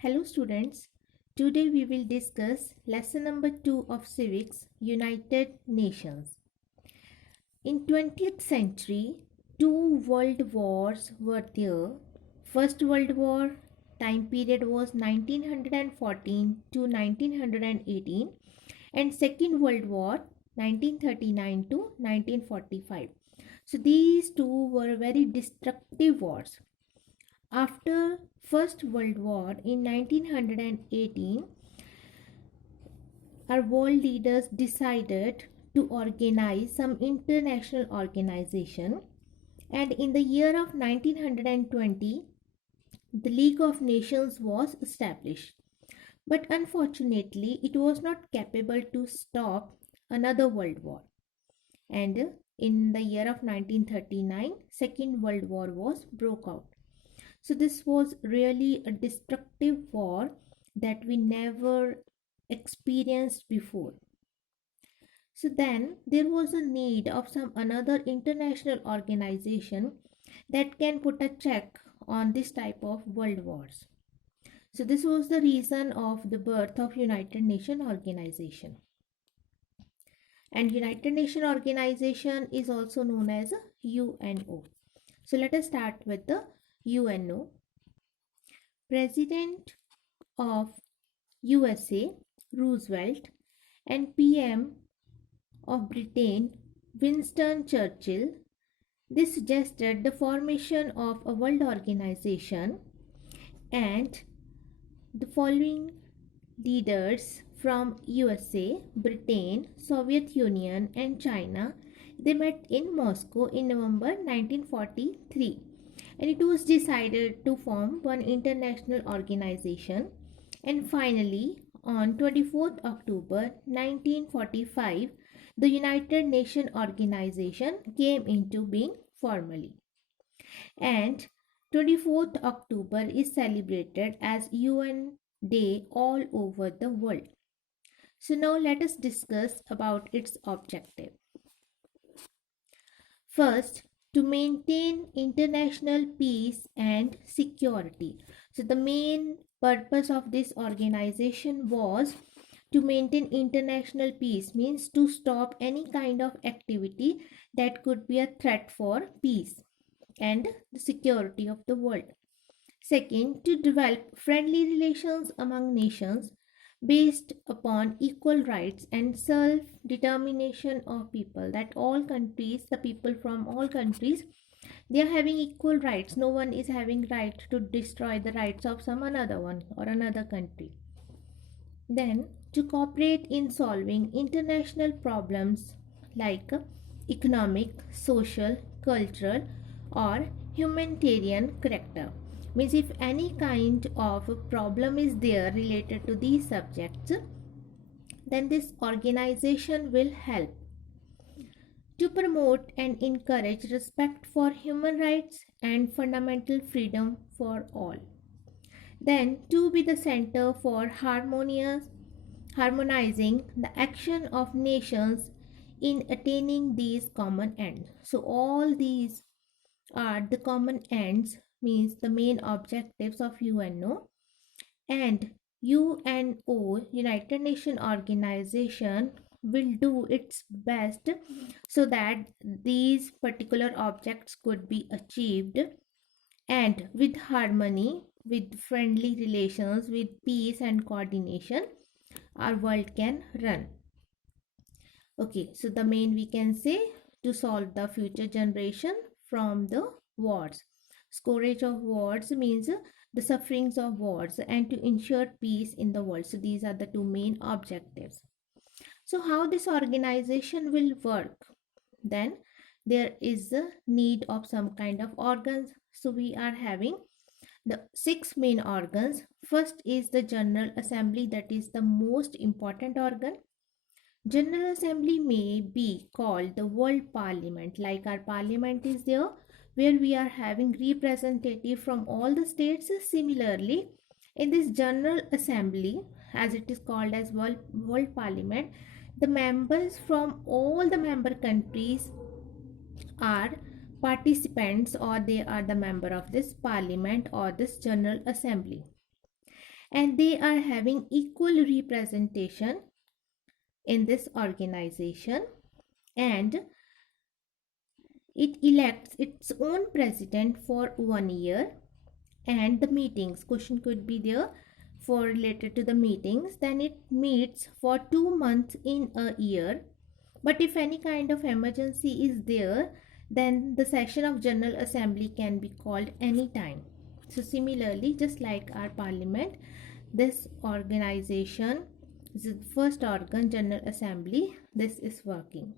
Hello students, today we will discuss lesson number 2 of civics, United Nations. In 20th century, two world wars were there. First World War time period was 1914 to 1918 and Second World War 1939 to 1945. So these two were very destructive wars. After First World War in 1918, our world leaders decided to organize some international organization, and in the year of 1920 the League of Nations was established, but unfortunately it was not capable to stop another world war. And in the year of 1939 Second World War was broke out. So this was really a destructive war that we never experienced before. So then there was a need of some another international organization that can put a check on this type of world wars. So this was the reason of the birth of United Nations organization. And United Nations organization is also known as UNO. So let us start with the UNO. President of USA Roosevelt and PM of Britain Winston Churchill, they suggested the formation of a world organization, and the following leaders from USA, Britain, Soviet Union and China, they met in Moscow in November 1943, and it was decided to form one international organization. And finally, on 24th October 1945, the United Nations organization came into being formally. And 24th October is celebrated as UN Day all over the world. So now let us discuss about its objective. First, to maintain international peace and security. So the main purpose of this organization was to maintain international peace, means to stop any kind of activity that could be a threat for peace and the security of the world. Second, to develop friendly relations among nations based upon equal rights and self determination of people, that all countries, the people from all countries, they are having equal rights. No one is having right to destroy the rights of some another one or another country. Then, to cooperate in solving international problems like economic, social, cultural or humanitarian character, means if any kind of problem is there related to these subjects, then this organization will help to promote and encourage respect for human rights and fundamental freedom for all. Then to be the center for harmonizing the action of nations in attaining these common ends. So all these are the common ends, means the main objectives of UNO. And UNO, United Nations organization, will do its best so that these particular objects could be achieved, and with harmony, with friendly relations, with peace and coordination, our world can run. Okay, so the main we can say, to solve the future generation from the wars. Scourge of wars means the sufferings of wars, and to ensure peace in the world. So these are the two main objectives. So how this organization will work? Then there is a need of some kind of organs. So we are having the 6 main organs. First is the General Assembly, that is the most important organ. General Assembly may be called the World Parliament, like our parliament is there, where we are having representative from all the states. Similarly, in this General Assembly, as it is called as World Parliament, the members from all the member countries are participants, or they are the member of this parliament or this General Assembly. and they are having equal representation in this organization, and it elects its own president for 1 year. And the meetings, question could be there for related to the meetings, then it meets for 2 months in a year. But if any kind of emergency is there, then the session of General Assembly can be called anytime. So similarly, just like our parliament, this organization, the first organ, General Assembly, this is working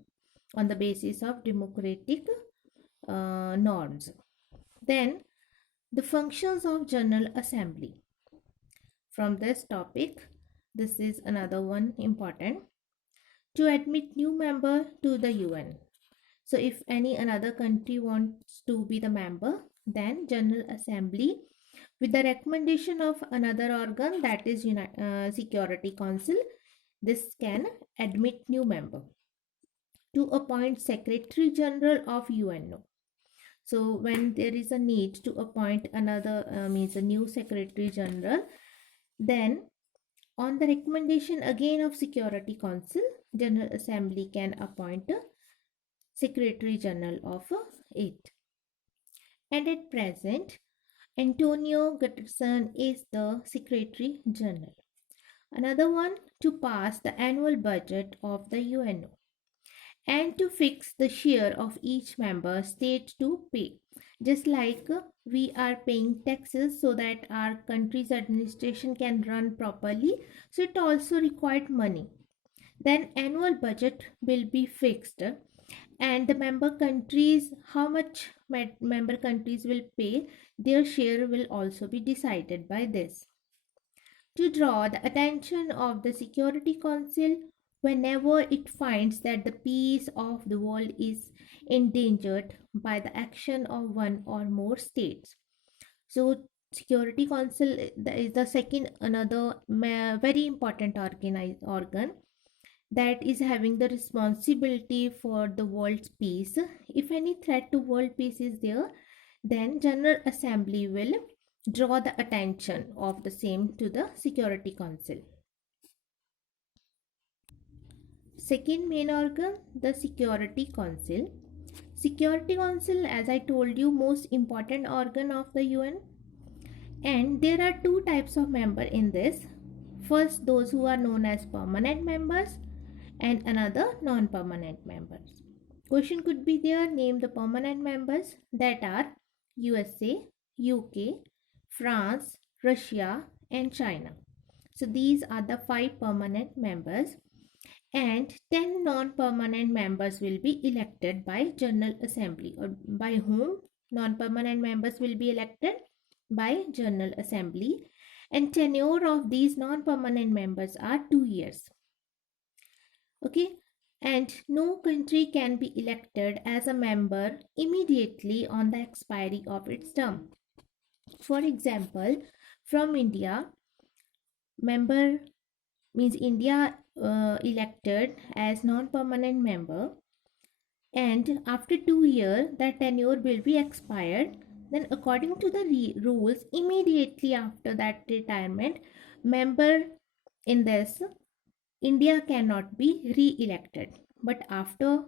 on the basis of democratic norms. Then the functions of General Assembly. From this topic, this is another one important. To admit new member to the UN. So if any another country wants to be the member, then General Assembly, with the recommendation of another organ, that is Security Council, this can admit new member. To appoint Secretary General of UNO. So when there is a need to appoint another means a new Secretary General, then on the recommendation again of Security Council, General Assembly can appoint a Secretary General of it. And at present, Antonio Guterres is the Secretary General. Another one, to pass the annual budget of the UNO and to fix the share of each member state to pay. Just like we are paying taxes so that our country's administration can run properly, so it also required money. Then annual budget will be fixed, and the member countries, how much member countries will pay, their share will also be decided by this. To draw the attention of the Security Council whenever it finds that the peace of the world is endangered by the action of one or more states. So Security Council is the second another very important organ that is having the responsibility for the world's peace. If any threat to world peace is there, then General Assembly will draw the attention of the same to the Security Council. Second main organ, the Security Council. Security Council, as I told you, most important organ of the UN. And there are two types of member in this. First, those who are known as permanent members, and another non-permanent members. Question could be there, name the permanent members, that are USA, UK, France, Russia and China. So these are the 5 permanent members, and 10 non-permanent members will be elected by General Assembly. Or by whom non-permanent members will be elected? By General Assembly, and tenure of these non-permanent members are 2 years. Okay, and no country can be elected as a member immediately on the expiry of its term. For example, from India, member means India elected as non-permanent member, and after 2 years that tenure will be expired. Then according to the rules, immediately after that retirement, member in this India cannot be re-elected, but after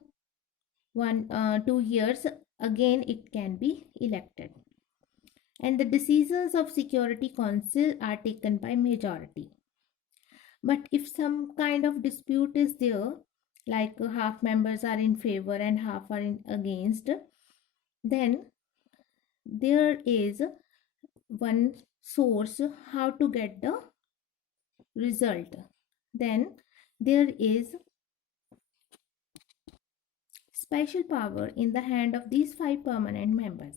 2 years again it can be elected. And the decisions of Security Council are taken by majority. But if some kind of dispute is there, like half members are in favor and half are against, then there is one source how to get the result. Then there is special power in the hand of these 5 permanent members.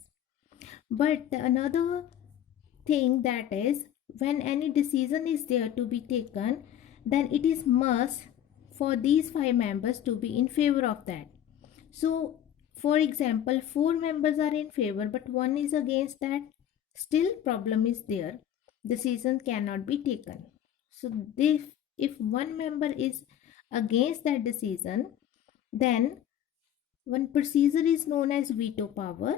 But another thing, that is, when any decision is there to be taken, then it is must for these 5 members to be in favor of that. So for example, 4 members are in favor but one is against that, still problem is there, decision cannot be taken. So if one member is against that decision, then one procedure is known as veto power,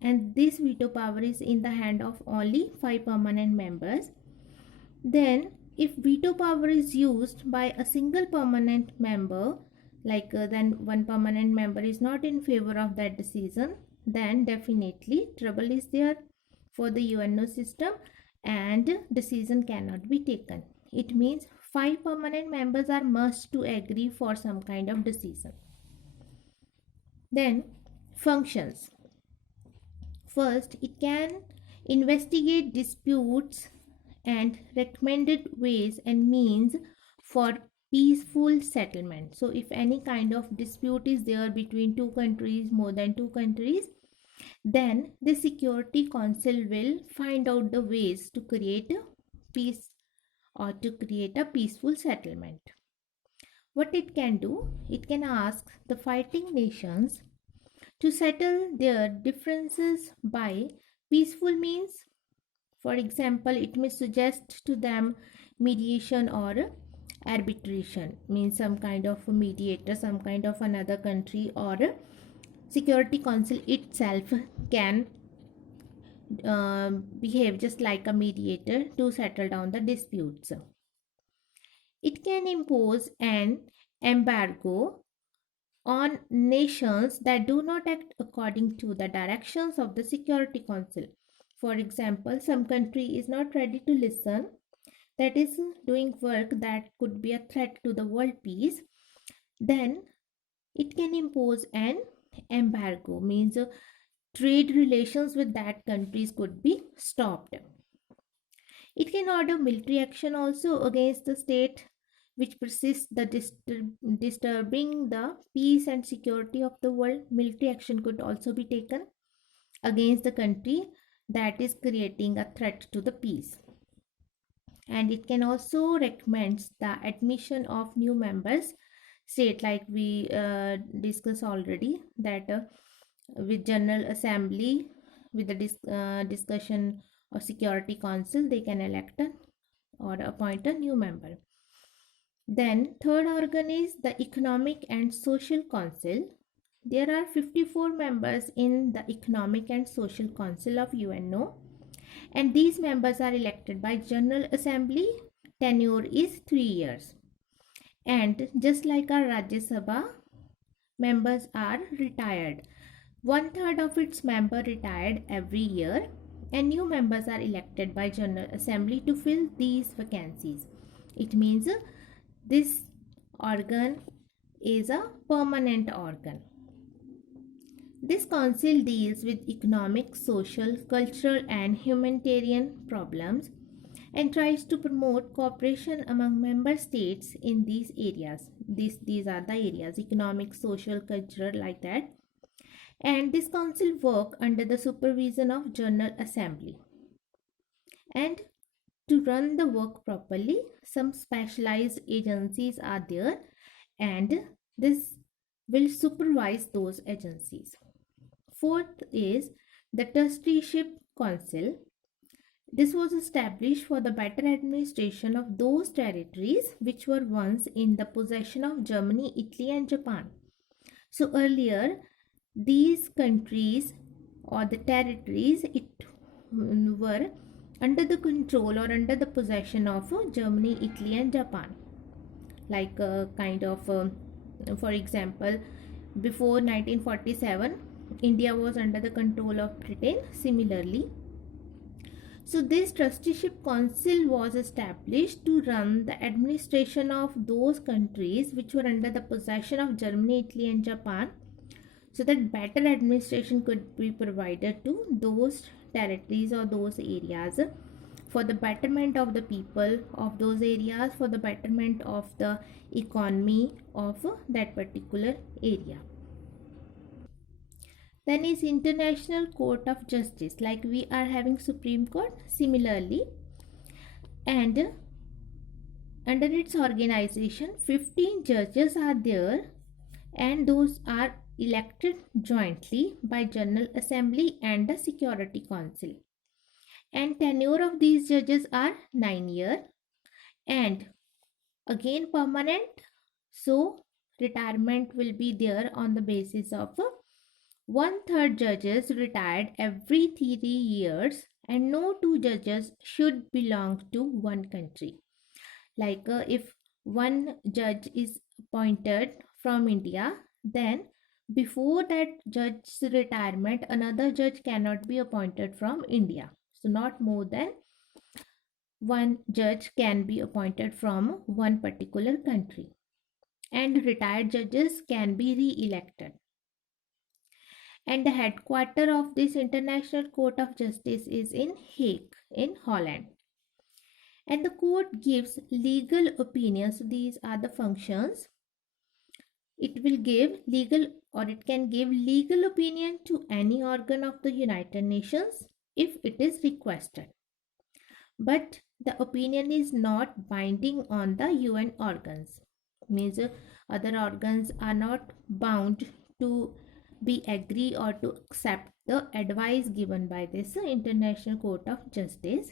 and this veto power is in the hand of only 5 permanent members. Then, if veto power is used by a single permanent member, like then one permanent member is not in favor of that decision, then definitely trouble is there for the UNO system and decision cannot be taken. It means 5 permanent members are must to agree for some kind of decision. Then, functions. First, it can investigate disputes and recommended ways and means for peaceful settlement. So if any kind of dispute is there between two countries, more than two countries, then the Security Council will find out the ways to create a peace or to create a peaceful settlement. What it can do, it can ask the fighting nations to settle their differences by peaceful means. For example, it may suggest to them mediation or arbitration, means some kind of a mediator, some kind of another country or Security Council itself can behave just like a mediator to settle down the disputes. It can impose an embargo on nations that do not act according to the directions of the Security Council. For example, some country is not ready to listen, that is doing work that could be a threat to the world peace, then it can impose an embargo, means trade relations with that countries could be stopped. It can order military action also against the state which persists the disturbing the peace and security of the world. Military action could also be taken against the country that is creating a threat to the peace. And it can also recommend the admission of new members state, like we discussed already, that with General Assembly, with the discussion of Security Council, they can elect or appoint a new member. Then third organ is the Economic and Social Council. There are 54 members in the Economic and Social Council of UNO, and these members are elected by General Assembly. Tenure is 3 years. And just like our Rajya Sabha, members are retired. 1/3 of its members retired every year, and new members are elected by General Assembly to fill these vacancies. It means this organ is a permanent organ. This council deals with economic, social, cultural, and humanitarian problems and tries to promote cooperation among member states in these areas. These are the areas: economic, social, cultural, like that. And this council work under the supervision of General Assembly. And to run the work properly, some specialized agencies are there, and this will supervise those agencies. Fourth is the Trusteeship Council. This was established for the better administration of those territories which were once in the possession of Germany, Italy, and Japan. So earlier, these countries or the territories were under the control or under the possession of Germany, Italy, and Japan. Like kind of, for example, before 1947, India was under the control of Britain. Similarly, so this trusteeship council was established to run the administration of those countries which were under the possession of Germany, Italy, and Japan, so that better administration could be provided to those territories or those areas for the betterment of the people of those areas, for the betterment of the economy of that particular area. Then is International Court of Justice, like we are having Supreme Court similarly, and under its organization 15 judges are there, and those are elected jointly by General Assembly and the Security Council. And tenure of these judges are 9 years, and again permanent, so retirement will be there on the basis of 1/3 judges retired every 3 years, and no two judges should belong to one country. Like if one judge is appointed from India, then before that judge's retirement, another judge cannot be appointed from India. So, not more than one judge can be appointed from one particular country, and retired judges can be re-elected. And the headquarter of this International Court of Justice is in Hague in Holland. And the court gives legal opinions. So these are the functions. It will give legal, or it can give legal opinion to any organ of the United Nations if it is requested. But the opinion is not binding on the UN organs. Means other organs are not bound to be agree or to accept the advice given by this International Court of Justice.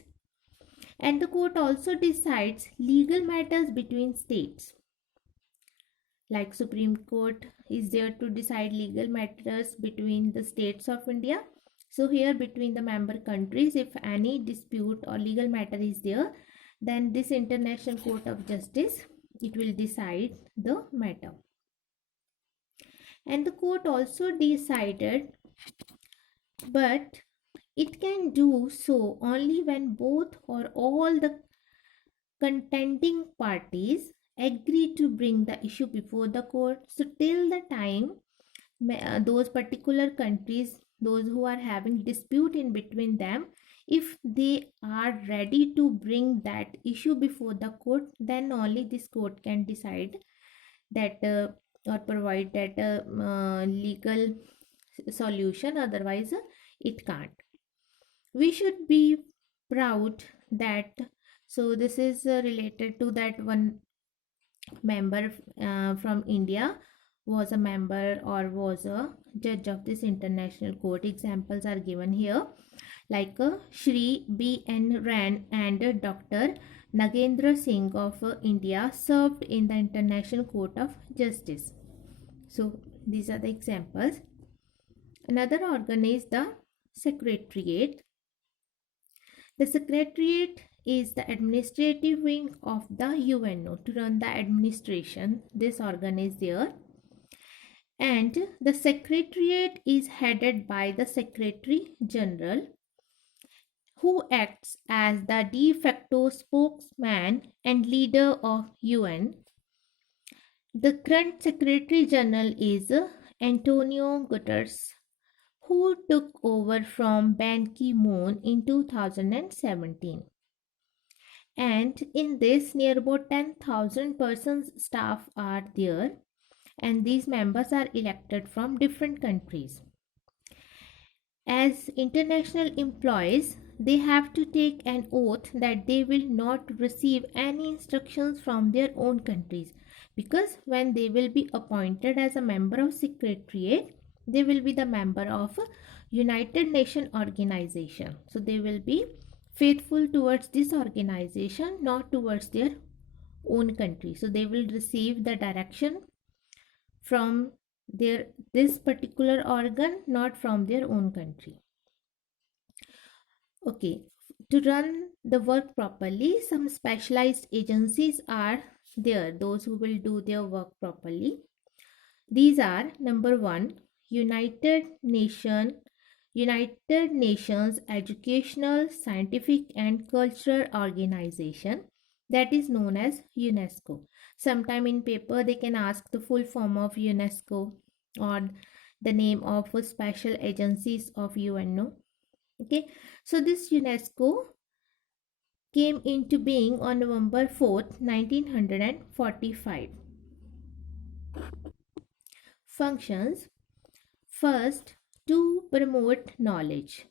And the court also decides legal matters between states. Like Supreme Court is there to decide legal matters between the states of India. So here between the member countries, if any dispute or legal matter is there, then this International Court of Justice, it will decide the matter. And the court also decided, but it can do so only when both or all the contending parties agree to bring the issue before the court. So till the time those particular countries, those who are having dispute in between them, if they are ready to bring that issue before the court, then only this court can decide that or provide that legal solution. Otherwise it can't. We should be proud that, so this is related to that one member from India was a member or was a judge of this international court. Examples are given here, like Shri B.N. Ran and Dr. Nagendra Singh of India served in the International Court of Justice. So these are the examples. Another organ is the Secretariat. The Secretariat is the administrative wing of the UNO to run the administration. This organ is there. And the Secretariat is headed by the Secretary General, who acts as the de facto spokesman and leader of UN. The current Secretary General is Antonio Guterres, who took over from Ban Ki-moon in 2017. And in this, near about 10,000 persons staff are there, and these members are elected from different countries. As international employees, they have to take an oath that they will not receive any instructions from their own countries, because when they will be appointed as a member of Secretariat, they will be the member of United Nations organization. So they will be faithful towards this organization, not towards their own country. So they will receive the direction from this particular organ, not from their own country. Okay, to run the work properly, some specialized agencies are there, those who will do their work properly. These are number 1, United Nations Educational, Scientific and Cultural Organization, that is known as UNESCO. Sometime in paper they can ask the full form of UNESCO or the name of special agencies of UNO. Okay, so this UNESCO came into being on November 4th, 1945. Functions: first, to promote knowledge,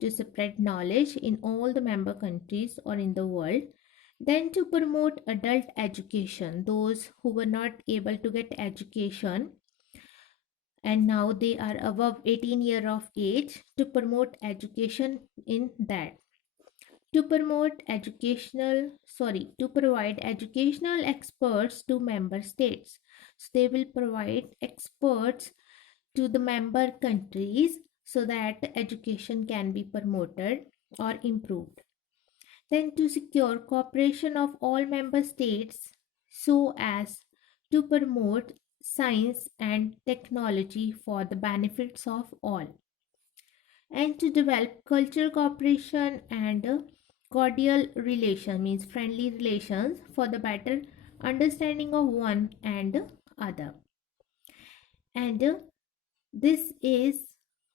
to spread knowledge in all the member countries or in the world. Then to promote adult education, those who were not able to get education and now they are above 18 years of age, to promote education in that. To provide educational experts to member states. So they will provide experts to the member countries so that education can be promoted. or improved. Then to secure cooperation of all member states so as to promote science and technology for the benefits of all, and to develop cultural cooperation and cordial relation means friendly relations for the better understanding of one and other. And this is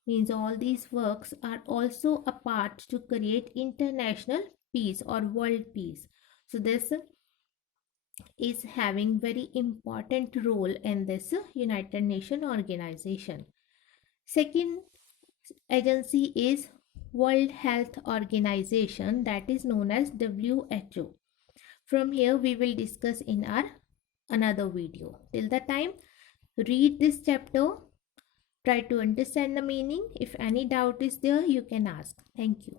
means all these works are also a part to create international peace or world peace. So this is having very important role in this United Nations organization. Second agency is World Health Organization, that is known as WHO. From here we will discuss in our another video. Till the time, read this chapter, try to understand the meaning. If any doubt is there, you can ask. Thank you.